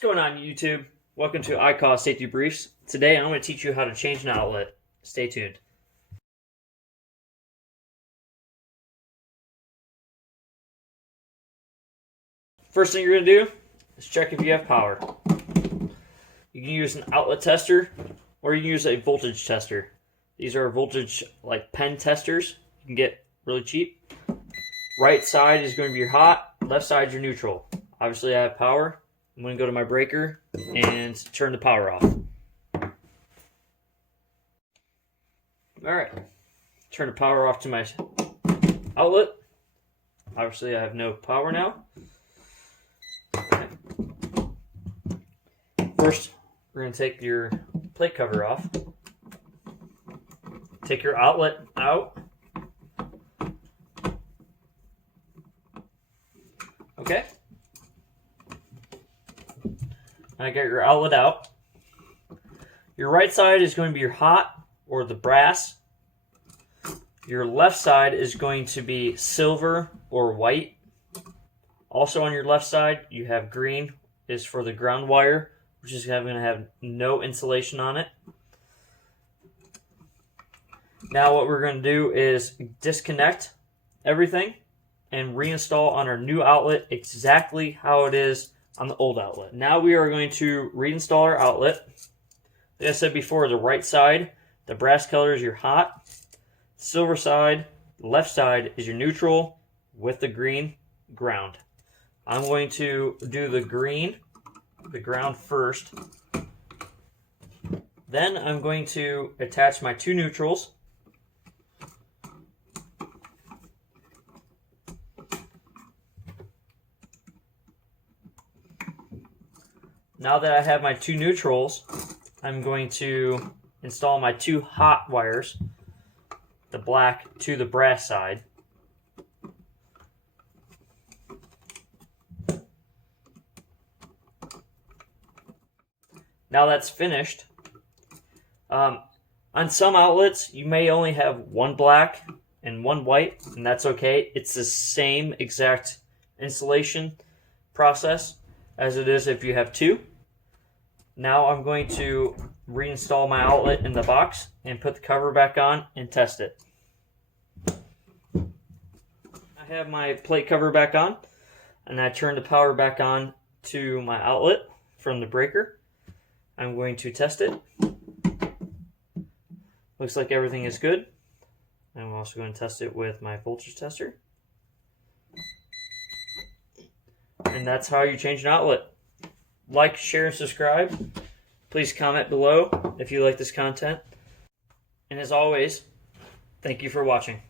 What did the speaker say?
What's going on, YouTube? Welcome to ICauseSafetyBriefs. Today I'm going to teach you how to change an outlet. Stay tuned. First thing you're going to do is check if you have power. You can use an outlet tester or you can use a voltage tester. These are voltage like pen testers. You can get really cheap. Right side is going to be your hot, left side is your neutral. Obviously I have power. I'm going to go to my breaker and turn the power off. Alright, turn the power off to my outlet. Obviously I have no power now. Okay. First, we're going to take your plate cover off. Take your outlet out. Okay. I got your outlet out. Your right side is going to be your hot or the brass. Your left side is going to be silver or white. Also on your left side, you have green is for the ground wire, which is going to have no insulation on it. Now what we're going to do is disconnect everything and reinstall on our new outlet exactly how it is on the old outlet. Now we are going to reinstall our outlet. Like I said before, the right side, the brass color is your hot. Silver side, left side is your neutral with the green ground. I'm going to do the green, the ground first. Then I'm going to attach my two neutrals. Now that I have my two neutrals, I'm going to install my two hot wires, the black to the brass side. Now that's finished. On some outlets, you may only have one black and one white, and that's okay. It's the same exact installation process as it is if you have two. Now I'm going to reinstall my outlet in the box and put the cover back on and test it. I have my plate cover back on and I turn the power back on to my outlet from the breaker. I'm going to test it. Looks like everything is good. I'm also going to test it with my voltage tester. And that's how you change an outlet. Like, share, and subscribe. Please comment below if you like this content. And as always, thank you for watching.